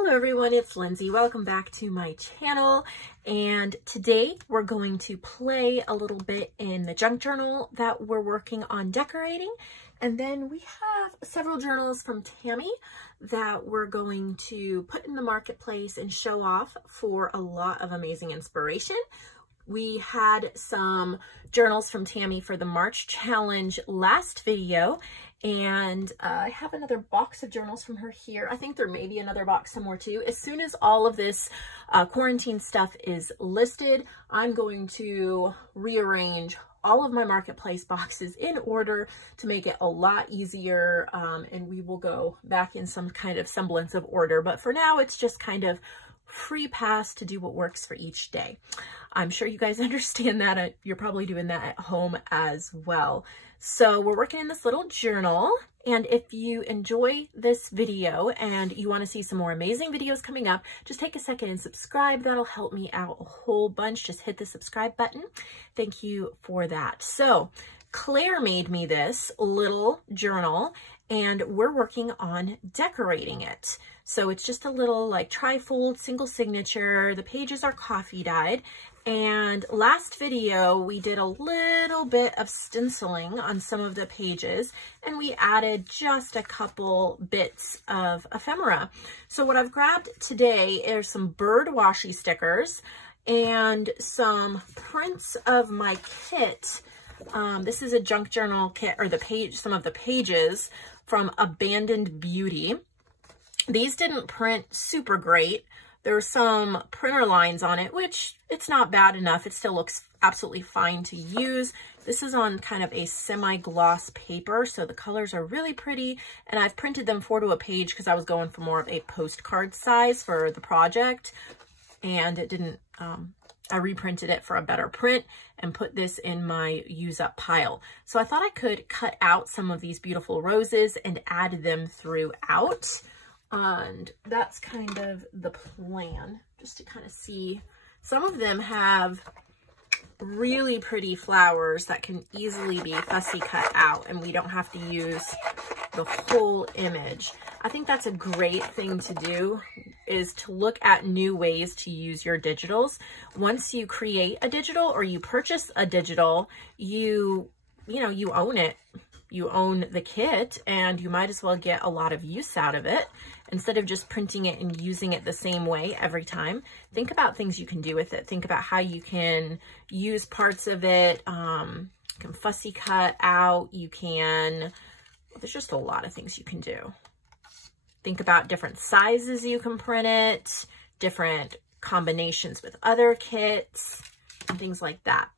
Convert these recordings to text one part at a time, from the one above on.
Hello everyone, it's Lindsay. Welcome back to my channel. And today we're going to play a little bit in the junk journal that we're working on decorating. And then we have several journals from Tami that we're going to put in the marketplace and show off for a lot of amazing inspiration. We had some journals from Tami for the March challenge last video, and I have another box of journals from her here. I think there may be another box somewhere too. As soon as all of this quarantine stuff is listed, I'm going to rearrange all of my marketplace boxes in order to make it a lot easier, and we will go back in some kind of semblance of order. But for now, it's just kind of free pass to do what works for each day. I'm sure you guys understand that. You're probably doing that at home as well. So we're working in this little journal, and if you enjoy this video and you want to see some more amazing videos coming up, just take a second and subscribe. That'll help me out a whole bunch. Just hit the subscribe button. Thank you for that. So Claire made me this little journal, and we're working on decorating it. So it's just a little like tri-fold single signature. The pages are coffee dyed. And last video, we did a little bit of stenciling on some of the pages, and we added just a couple bits of ephemera. So what I've grabbed today is some bird washi stickers and some prints of my kit. This is a junk journal kit, or some of the pages from Abandoned Beauty. These didn't print super great. There's some printer lines on it, which it's not bad enough. It still looks absolutely fine to use. This is on kind of a semi-gloss paper, so the colors are really pretty. And I've printed them 4 to a page because I was going for more of a postcard size for the project. And it didn't, I reprinted it for a better print and put this in my use up pile. So I thought I could cut out some of these beautiful roses and add them throughout. And that's kind of the plan, just to kind of see. Some of them have really pretty flowers that can easily be fussy cut out, and we don't have to use the whole image. I think that's a great thing to do, is to look at new ways to use your digitals. Once you create a digital or you purchase a digital, you own it. You own the kit, and you might as well get a lot of use out of it. Instead of just printing it and using it the same way every time, think about things you can do with it. Think about how you can use parts of it. You can fussy cut out. There's just a lot of things you can do. Think about different sizes you can print it, different combinations with other kits, and things like that.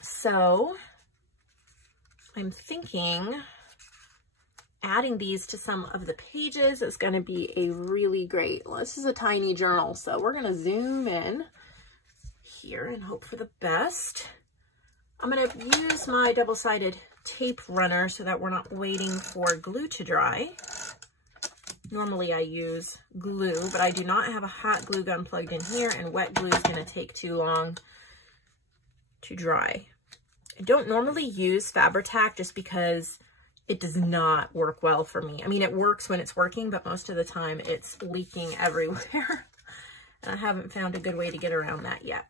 So I'm thinking adding these to some of the pages is going to be a really great, well, this is a tiny journal, so we're going to zoom in here and hope for the best. I'm going to use my double-sided tape runner so that we're not waiting for glue to dry. Normally I use glue, but I do not have a hot glue gun plugged in here, and wet glue is going to take too long to dry. I don't normally use Fabri-Tac just because it does not work well for me. I mean, it works when it's working, but most of the time it's leaking everywhere. And I haven't found a good way to get around that yet.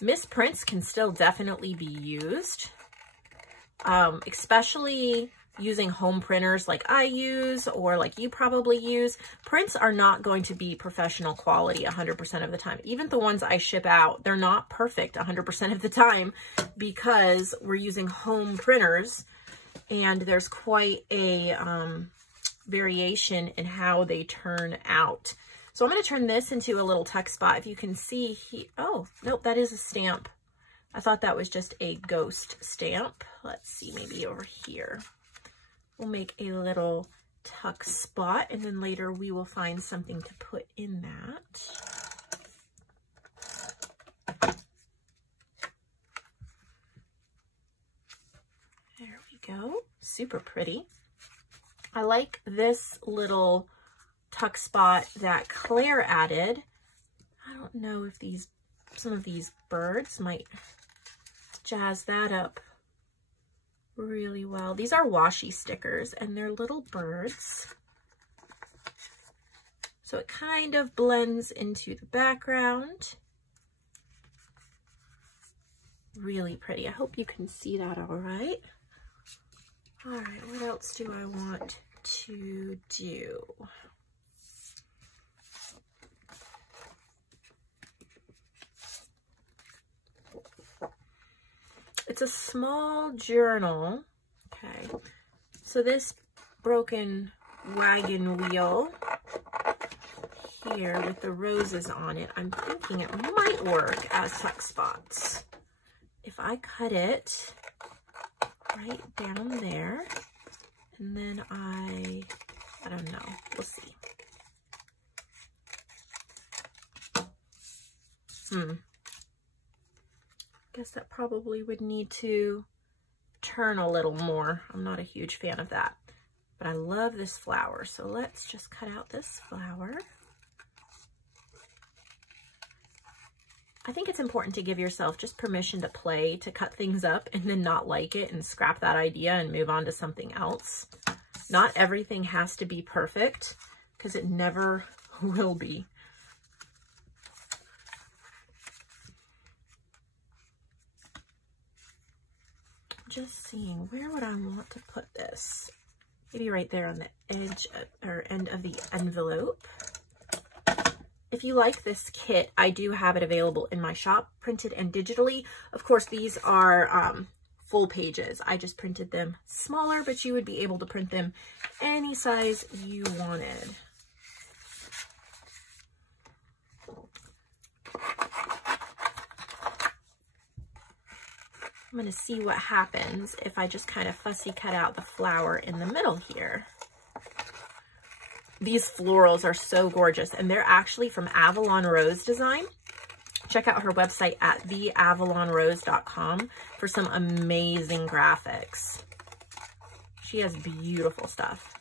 Misprints can still definitely be used, especially using home printers like I use, or like you probably use. Prints are not going to be professional quality 100% of the time. Even the ones I ship out, they're not perfect 100% of the time because we're using home printers, and there's quite a variation in how they turn out. So I'm going to turn this into a little tuck spot. If you can see, oh, nope, that is a stamp. I thought that was just a ghost stamp. Let's see, maybe over here. We'll make a little tuck spot, and then later we will find something to put in that. There we go. Super pretty. I like this little tuck spot that Claire added. I don't know if some of these birds might jazz that up really well. These are washi stickers and they're little birds. So it kind of blends into the background. Really pretty. I hope you can see that all right. All right, what else do I want to do? It's a small journal. Okay, so this broken wagon wheel here with the roses on it, I'm thinking it might work as tuck spots. If I cut it right down there, and then I don't know, we'll see. Guess that probably would need to turn a little more. I'm not a huge fan of that, but I love this flower. So let's just cut out this flower. I think it's important to give yourself just permission to play, to cut things up and then not like it and scrap that idea and move on to something else. Not everything has to be perfect because it never will be. Just seeing, where would I want to put this? Maybe right there on the edge or end of the envelope. If you like this kit, I do have it available in my shop, printed and digitally. Of course, these are full pages. I just printed them smaller, but you would be able to print them any size you wanted. I'm going to see what happens if I just kind of fussy cut out the flower in the middle here. These florals are so gorgeous, and they're actually from Avalon Rose Design. Check out her website at theavalonrose.com for some amazing graphics. She has beautiful stuff.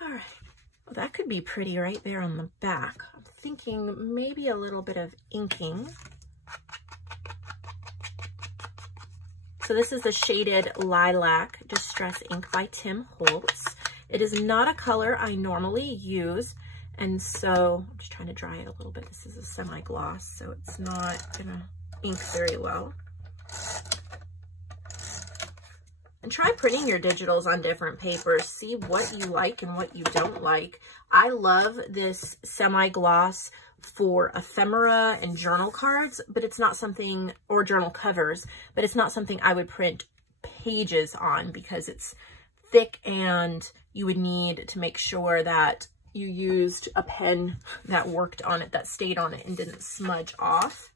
All right, well, that could be pretty right there on the back. I'm thinking maybe a little bit of inking. So this is the Shaded Lilac Distress Ink by Tim Holtz. It is not a color I normally use, and so I'm just trying to dry it a little bit. This is a semi-gloss, so it's not gonna ink very well. And try printing your digitals on different papers. See what you like and what you don't like. I love this semi-gloss for ephemera and journal cards, but it's not something, or journal covers, but it's not something I would print pages on because it's thick and you would need to make sure that you used a pen that worked on it, that stayed on it and didn't smudge off.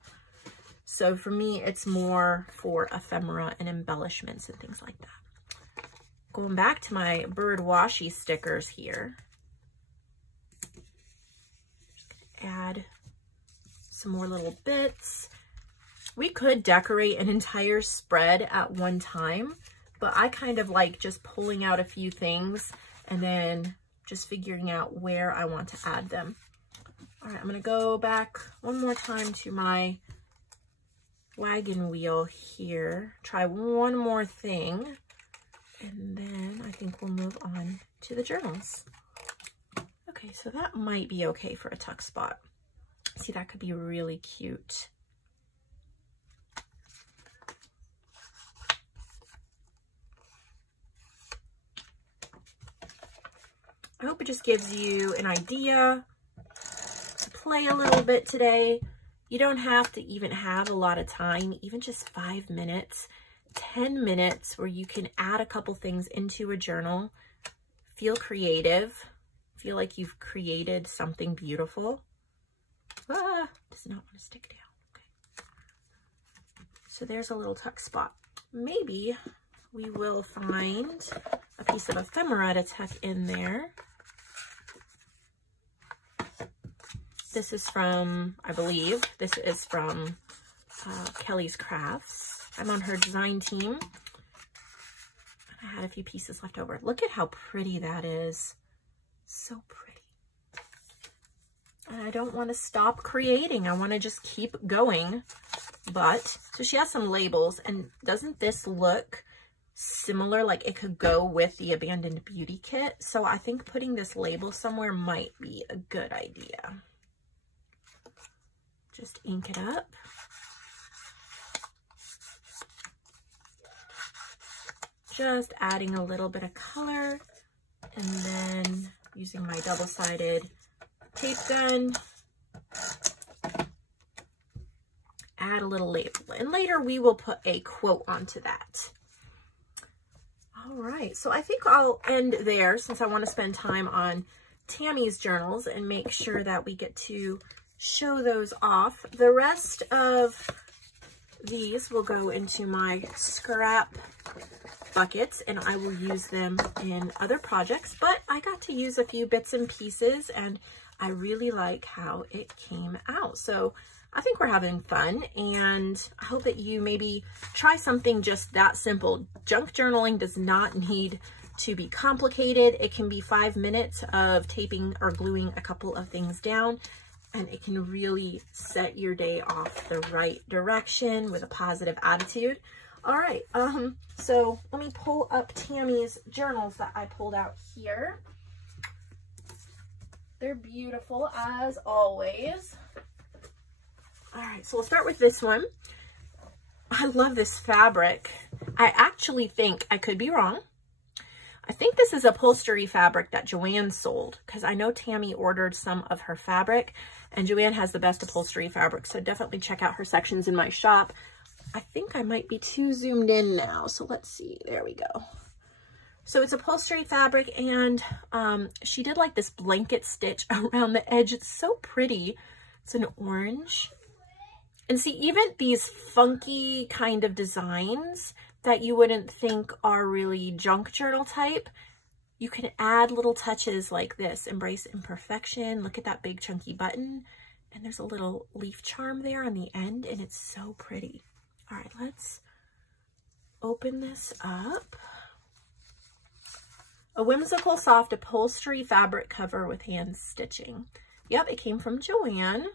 So for me, it's more for ephemera and embellishments and things like that. Going back to my bird washi stickers here. Add some more little bits. We could decorate an entire spread at one time, but I kind of like just pulling out a few things and then just figuring out where I want to add them. All right, I'm gonna go back one more time to my wagon wheel here. Try one more thing, and then I think we'll move on to the journals. Okay, so that might be okay for a tuck spot. See, that could be really cute. I hope it just gives you an idea to play a little bit today. You don't have to even have a lot of time, even just 5 minutes, 10 minutes where you can add a couple things into a journal, feel creative, feel like you've created something beautiful. Ah, does not want to stick down. Okay. So there's a little tuck spot. Maybe we will find a piece of ephemera to tuck in there. This is from, I believe, this is from Kelly's Crafts. I'm on her design team. I had a few pieces left over. Look at how pretty that is. So pretty. And I don't want to stop creating. I want to just keep going But, so she has some labels, and doesn't this look similar? Like it could go with the Abandoned Beauty kit. So I think putting this label somewhere might be a good idea. Just ink it up. Just adding a little bit of color, and then using my double-sided tape gun, add a little label, and later we will put a quote onto that. All right, so I think I'll end there since I want to spend time on Tami's journals and make sure that we get to show those off. The rest of these will go into my scrap buckets, and I will use them in other projects, but I got to use a few bits and pieces, and I really like how it came out. So I think we're having fun, and I hope that you maybe try something just that simple. Junk journaling does not need to be complicated. It can be 5 minutes of taping or gluing a couple of things down, and it can really set your day off the right direction with a positive attitude. All right, so let me pull up Tami's journals that I pulled out here. They're beautiful as always. All right, so we'll start with this one. I love this fabric. I actually think, I could be wrong, I think this is upholstery fabric that JoAnn sold, because I know Tami ordered some of her fabric, and JoAnn has the best upholstery fabric, so definitely check out her sections in my shop. I think I might be too zoomed in now, so let's see. There we go. So it's upholstery fabric, and she did like this blanket stitch around the edge. It's so pretty. It's an orange. And see, even these funky kind of designs that you wouldn't think are really junk journal type, you can add little touches like this. Embrace imperfection. Look at that big chunky button. And there's a little leaf charm there on the end, and it's so pretty. All right, let's open this up. A whimsical soft upholstery fabric cover with hand stitching. Yep, it came from JoAnn.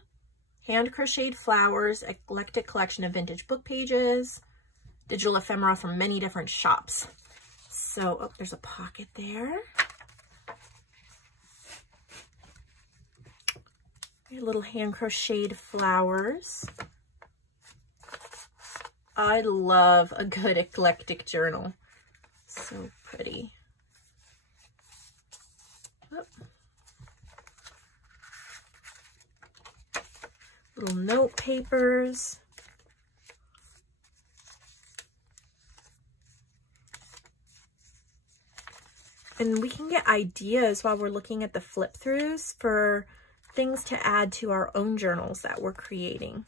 Hand crocheted flowers, eclectic collection of vintage book pages, digital ephemera from many different shops. So, oh, there's a pocket there. Little hand crocheted flowers. I love a good eclectic journal. So pretty. Oh. Little note papers. And we can get ideas while we're looking at the flip throughs for things to add to our own journals that we're creating.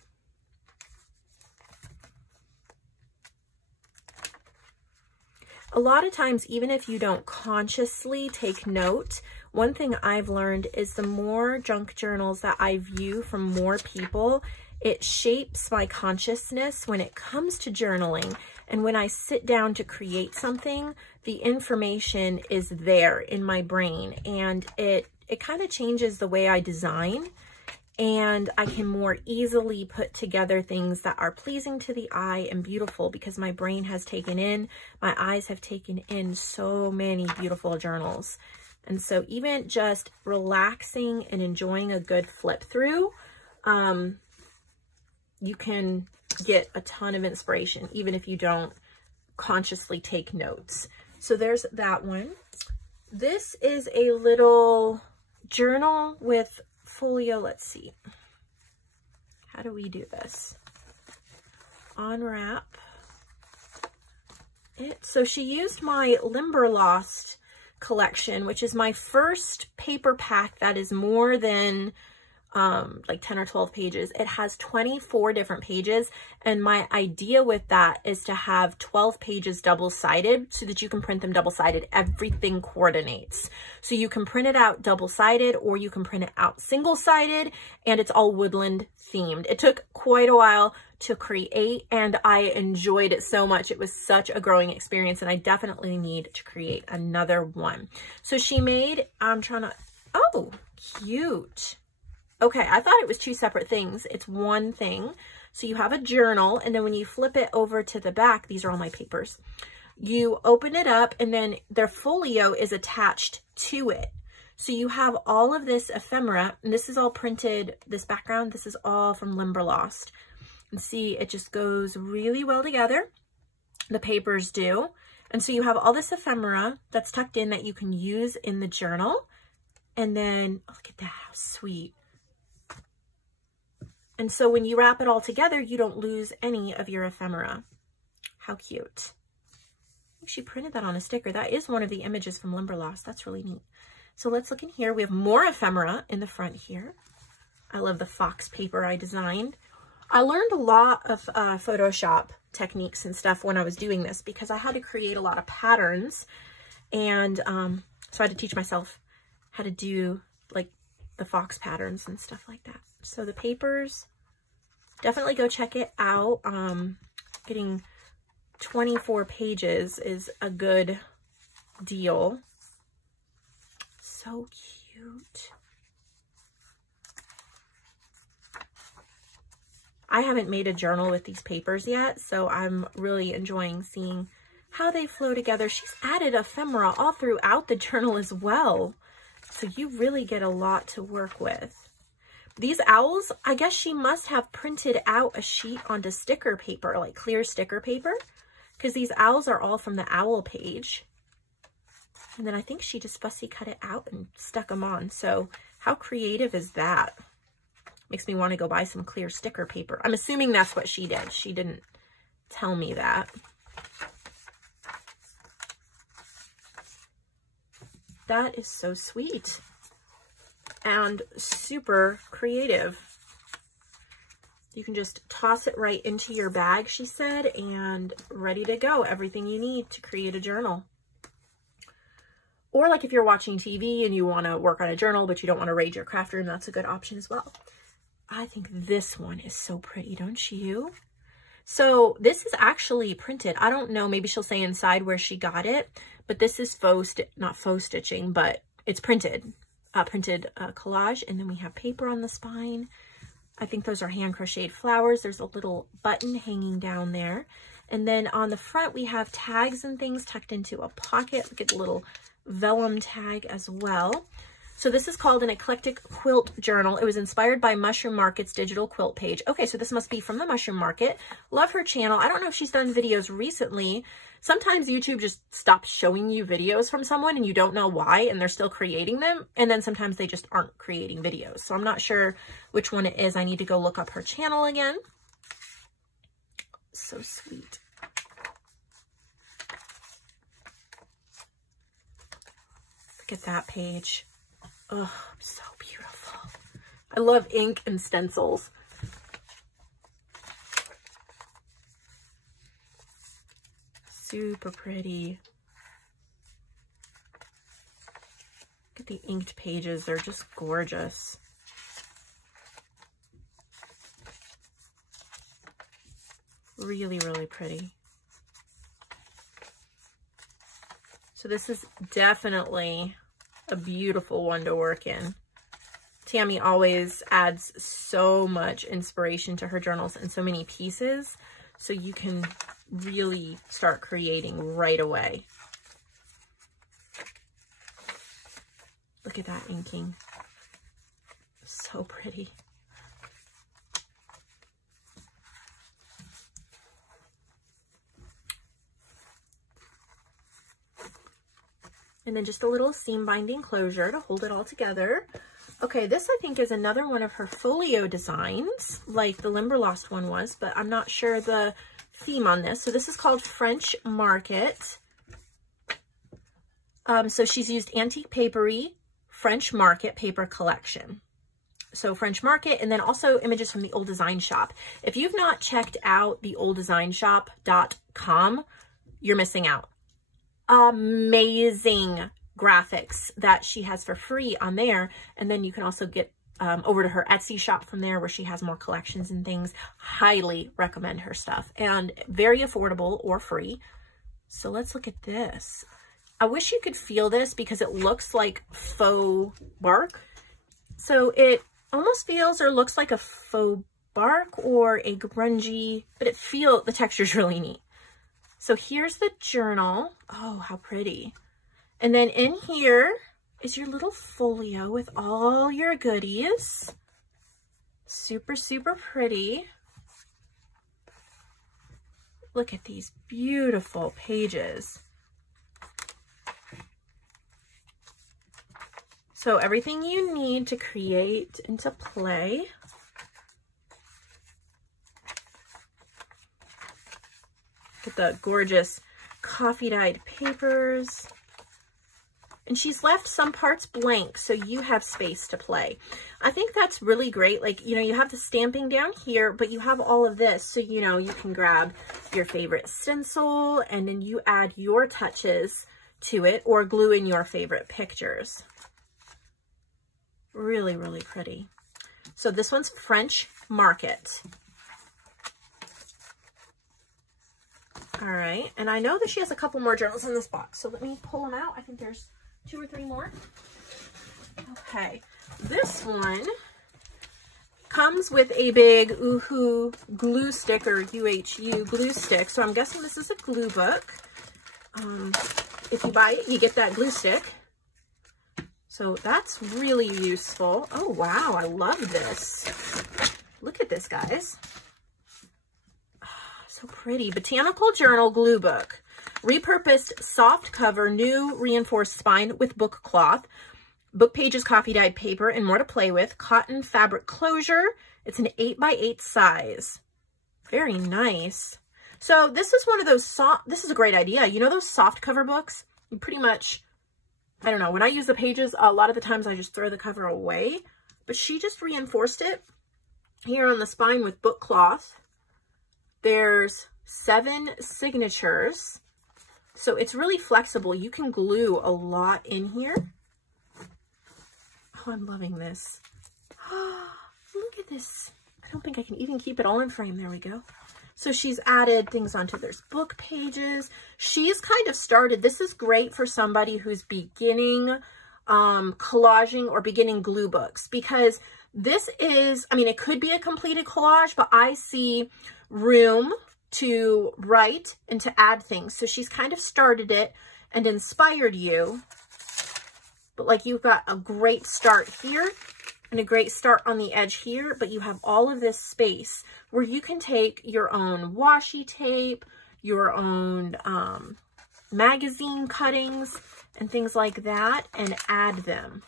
A lot of times, even if you don't consciously take note, one thing I've learned is the more junk journals that I view from more people, it shapes my consciousness when it comes to journaling. And when I sit down to create something, the information is there in my brain, and it kind of changes the way I design, and I can more easily put together things that are pleasing to the eye and beautiful because my brain has taken in, my eyes have taken in so many beautiful journals. And so even just relaxing and enjoying a good flip through, you can get a ton of inspiration, even if you don't consciously take notes. So there's that one. This is a little journal with folio. Let's see. How do we do this? Unwrap it. So she used my Limberlost collection, which is my first paper pack that is more than like 10 or 12 pages. It has 24 different pages, and my idea with that is to have 12 pages double-sided so that you can print them double-sided. Everything coordinates. So you can print it out double-sided, or you can print it out single-sided, and it's all woodland themed. It took quite a while to create, and I enjoyed it so much. It was such a growing experience, and I definitely need to create another one. So she made, I'm trying to, oh, cute. Okay, I thought it was two separate things. It's one thing. So you have a journal, and then when you flip it over to the back, these are all my papers, you open it up and then their folio is attached to it. So you have all of this ephemera, and this is all printed, this background, this is all from Limberlost. And see, it just goes really well together. The papers do. And so you have all this ephemera that's tucked in that you can use in the journal. And then, oh, look at that, how sweet. And so when you wrap it all together, you don't lose any of your ephemera. How cute. I think she printed that on a sticker. That is one of the images from Limberlost. That's really neat. So let's look in here. We have more ephemera in the front here. I love the fox paper I designed. I learned a lot of Photoshop techniques and stuff when I was doing this because I had to create a lot of patterns. And so I had to teach myself how to do like the fox patterns and stuff like that. So the papers, definitely go check it out. Getting 24 pages is a good deal. So cute. I haven't made a journal with these papers yet, so I'm really enjoying seeing how they flow together. She's added ephemera all throughout the journal as well, so you really get a lot to work with. These owls, I guess she must have printed out a sheet onto sticker paper, like clear sticker paper, because these owls are all from the owl page. And then I think she just fussy cut it out and stuck them on. So how creative is that? Makes me want to go buy some clear sticker paper. I'm assuming that's what she did. She didn't tell me that. That is so sweet and super creative. You can just toss it right into your bag, she said, and ready to go. Everything you need to create a journal. Or like if you're watching TV and you want to work on a journal, but you don't want to raid your craft room, that's a good option as well. I think this one is so pretty, don't you? So this is actually printed. I don't know, maybe she'll say inside where she got it, but this is not faux stitching, but it's printed, collage. And then we have paper on the spine. I think those are hand crocheted flowers. There's a little button hanging down there. And then on the front, we have tags and things tucked into a pocket. Look at the little vellum tag as well. So this is called an eclectic quilt journal. It was inspired by Mushroom Market's digital quilt page. Okay, so this must be from the Mushroom Market. Love her channel. I don't know if she's done videos recently. Sometimes YouTube just stops showing you videos from someone and you don't know why, and they're still creating them. And then sometimes they just aren't creating videos. So I'm not sure which one it is. I need to go look up her channel again. So sweet. Look at that page. Oh, so beautiful. I love ink and stencils. Super pretty. Look at the inked pages. They're just gorgeous. Really, really pretty. So this is definitely a beautiful one to work in. Tami always adds so much inspiration to her journals and so many pieces, so you can really start creating right away. Look at that inking. So pretty. And then just a little seam binding closure to hold it all together. Okay, this I think is another one of her folio designs, like the Limberlost one was, but I'm not sure the theme on this. So this is called French Market. So she's used Antique Papery French Market paper collection. So French Market, and then also images from the Old Design Shop. If you've not checked out the olddesignshop.com, you're missing out. Amazing graphics that she has for free on there. And then you can also get over to her Etsy shop from there where she has more collections and things. Highly recommend her stuff, and very affordable or free. So let's look at this. I wish you could feel this because it looks like faux bark. So it almost feels or looks like a faux bark or a grungy, but the texture's really neat. So here's the journal. Oh, how pretty. And then in here is your little folio with all your goodies. Super, super pretty. Look at these beautiful pages. So everything you need to create and to play. Look at the gorgeous coffee-dyed papers. And she's left some parts blank, so you have space to play. I think that's really great. Like, you know, you have the stamping down here, but you have all of this. So, you know, you can grab your favorite stencil and then you add your touches to it or glue in your favorite pictures. Really, really pretty. So this one's French Market. All right, and I know that she has a couple more journals in this box, so let me pull them out. I think there's 2 or 3 more. Okay, this one comes with a big Oohoo glue stick, or UHU glue stick, so I'm guessing this is a glue book. If you buy it, you get that glue stick. So that's really useful. Oh, wow, I love this. Look at this, guys. Oh, so pretty. Botanical Journal Glue Book. Repurposed soft cover, new reinforced spine with book cloth. Book pages, coffee dyed paper, and more to play with. Cotton fabric closure. It's an 8x8 size. Very nice. So this is one of those this is a great idea. You know those soft cover books? You pretty much, I don't know, when I use the pages, a lot of the times I just throw the cover away, but she just reinforced it here on the spine with book cloth. There's 7 signatures. So it's really flexible. You can glue a lot in here. Oh, I'm loving this. Oh, look at this. I don't think I can even keep it all in frame. There we go. So she's added things onto there's book pages. She's kind of started. This is great for somebody who's beginning collaging or beginning glue books, because this is, I mean, it could be a completed collage, but I see room to write and to add things. So she's kind of started it and inspired you, but like you've got a great start here and a great start on the edge here, but you have all of this space where you can take your own washi tape, your own magazine cuttings and things like that and add them.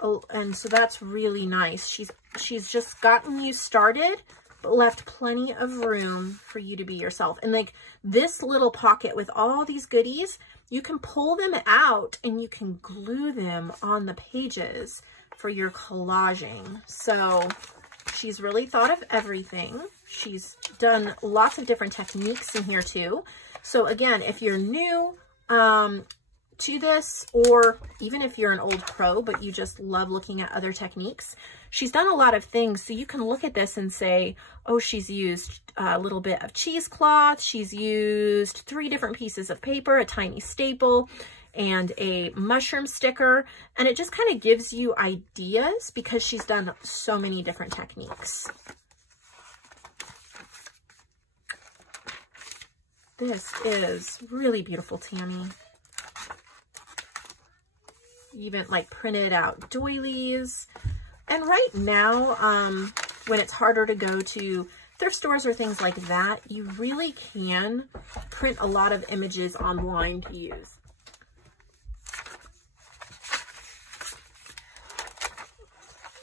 Oh, and so that's really nice. She's just gotten you started, but left plenty of room for you to be yourself. And like this little pocket with all these goodies, you can pull them out and you can glue them on the pages for your collaging. So she's really thought of everything. She's done lots of different techniques in here too. So again, if you're new to this, or even if you're an old pro, but you just love looking at other techniques, she's done a lot of things. So you can look at this and say, oh, she's used a little bit of cheesecloth. She's used 3 different pieces of paper, a tiny staple, and a mushroom sticker. And it just kind of gives you ideas because she's done so many different techniques. This is really beautiful, Tami. Even like printed out doilies. And right now, when it's harder to go to thrift stores or things like that, you really can print a lot of images online to use.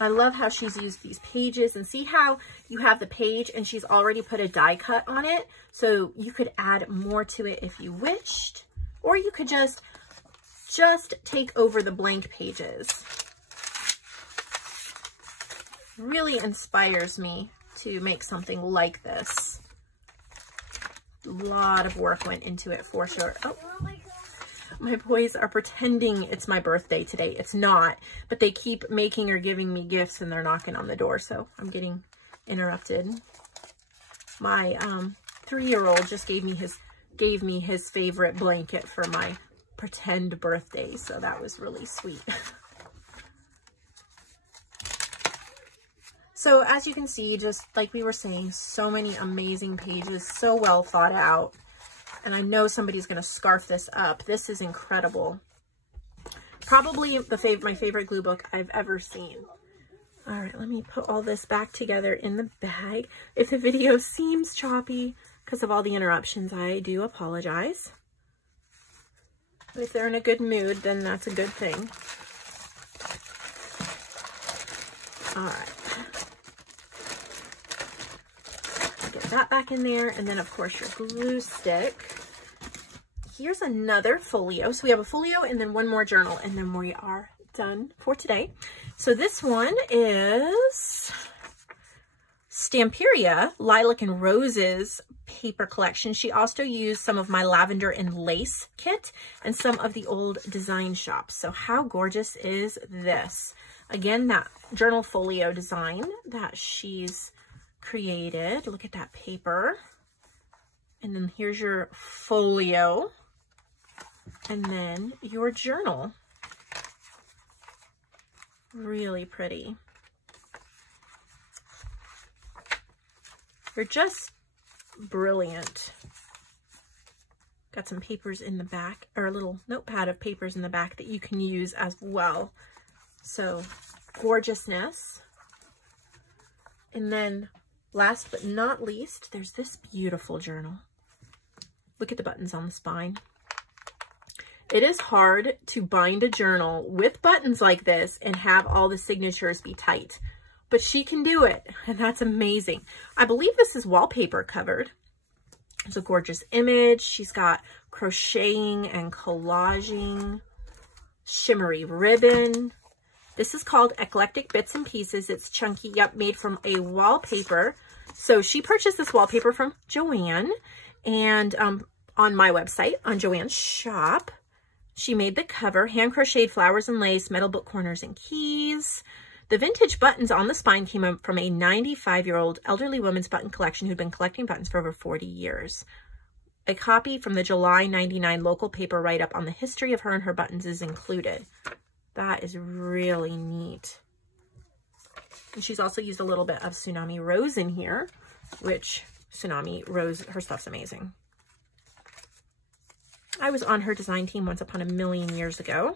I love how she's used these pages, and see how you have the page and she's already put a die cut on it. So you could add more to it if you wished, or you could just take over the blank pages. Really inspires me to make something like this. A lot of work went into it for sure. Oh, my boys are pretending it's my birthday today. It's not, but they keep making or giving me gifts and they're knocking on the door, so I'm getting interrupted. My 3-year-old just gave me his favorite blanket for my pretend birthday, so that was really sweet. So as you can see, just like we were saying, so many amazing pages, so well thought out. And I know somebody's going to scarf this up. This is incredible. Probably my favorite glue book I've ever seen. All right, let me put all this back together in the bag. If the video seems choppy because of all the interruptions, I do apologize. But if they're in a good mood, then that's a good thing. All right. Get that back in there. And then, of course, your glue stick. Here's another folio. So we have a folio and then one more journal, and then we are done for today. So this one is Stamperia Lilac and Roses paper collection. She also used some of my lavender and lace kit and some of the old design shops. So how gorgeous is this? Again, that journal folio design that she's created. Look at that paper. And then here's your folio. And then your journal. Really pretty. They're just brilliant. Got some papers in the back, or a little notepad of papers in the back that you can use as well. So gorgeousness. And then last but not least, there's this beautiful journal. Look at the buttons on the spine. It is hard to bind a journal with buttons like this and have all the signatures be tight, but she can do it, and that's amazing. I believe this is wallpaper covered. It's a gorgeous image. She's got crocheting and collaging, shimmery ribbon. This is called Eclectic Bits and Pieces. It's chunky, yep, made from a wallpaper. So she purchased this wallpaper from JoAnn, and on my website, on JoAnn's shop. She made the cover, hand crocheted flowers and lace, metal book corners and keys. The vintage buttons on the spine came from a 95-year-old elderly woman's button collection who'd been collecting buttons for over 40 years. A copy from the July 99 local paper write-up on the history of her and her buttons is included. That is really neat. And she's also used a little bit of Tsunami Rose in here, which Tsunami Rose, her stuff's amazing. I was on her design team once upon a million years ago.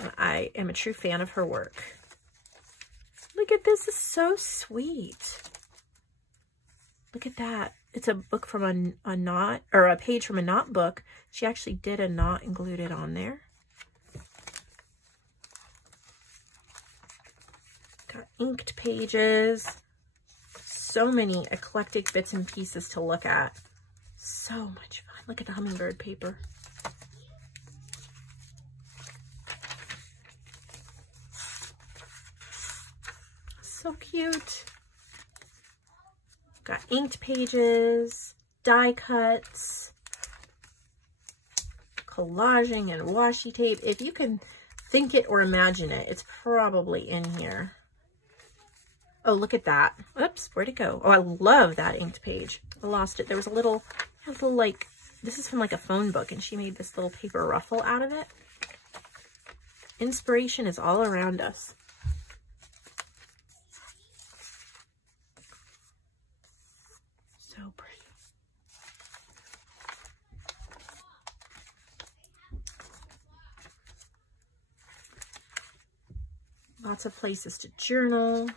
And I am a true fan of her work. Look at this, it's so sweet. Look at that. It's a book from a knot, or a page from a knot book. She actually did a knot and glued it on there. Got inked pages. So many eclectic bits and pieces to look at. So much fun. Look at the hummingbird paper. So cute. Got inked pages, die cuts, collaging and washi tape. If you can think it or imagine it, it's probably in here. Oh, look at that. Oops, where'd it go? Oh, I love that inked page. I lost it. There was a little like, this is from like a phone book, and she made this little paper ruffle out of it. Inspiration is all around us. So pretty. Lots of places to journal.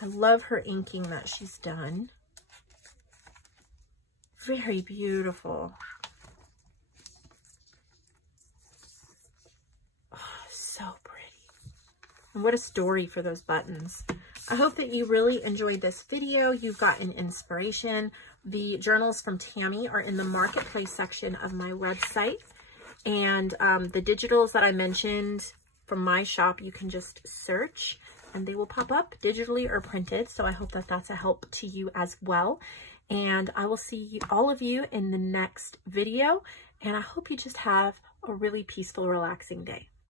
I love her inking that she's done. Very beautiful. Oh, so pretty. And what a story for those buttons. I hope that you really enjoyed this video. You've gotten inspiration. The journals from Tami are in the marketplace section of my website. And the digitals that I mentioned from my shop, you can just search and they will pop up digitally or printed. So I hope that that's a help to you as well. And I will see all of you in the next video. And I hope you just have a really peaceful, relaxing day.